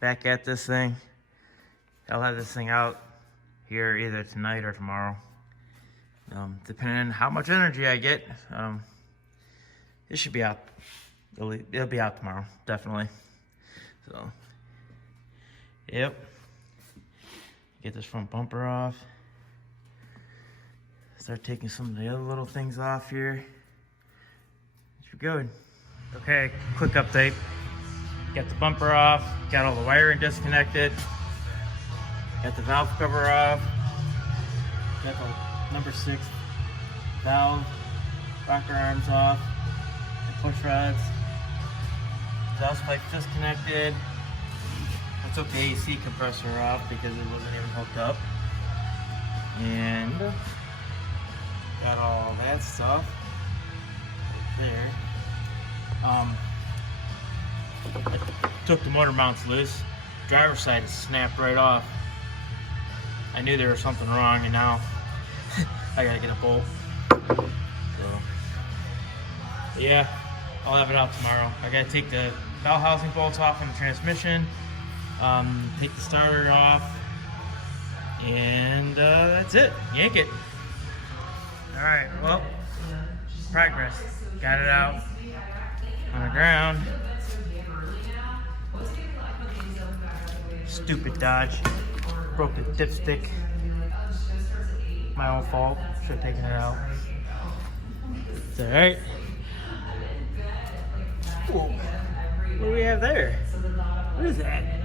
back at this thing. I'll have this thing out here either tonight or tomorrow. Depending on how much energy I get. It should be out. It'll be out tomorrow, definitely. So, yep. Get this front bumper off. Start taking some of the other little things off here. Should be good. Okay, quick update. Got the bumper off. Got all the wiring disconnected. Got the valve cover off. Got the number 6 valve rocker arms off. The push rods. Exhaust pipe disconnected. I took the AC compressor off because it wasn't even hooked up. And got all that stuff there. Took the motor mounts loose. Driver's side is snapped right off. I knew there was something wrong, and now I gotta get a bolt. So yeah, I'll have it out tomorrow. I gotta take the bell housing bolts off on the transmission, take the starter off, and that's it. Yank it. All right, well, progress. Got it out on the ground. Stupid Dodge. Broke the dipstick. My own fault. Should have taken it out. It's alright. Whoa. What do we have there? What is that?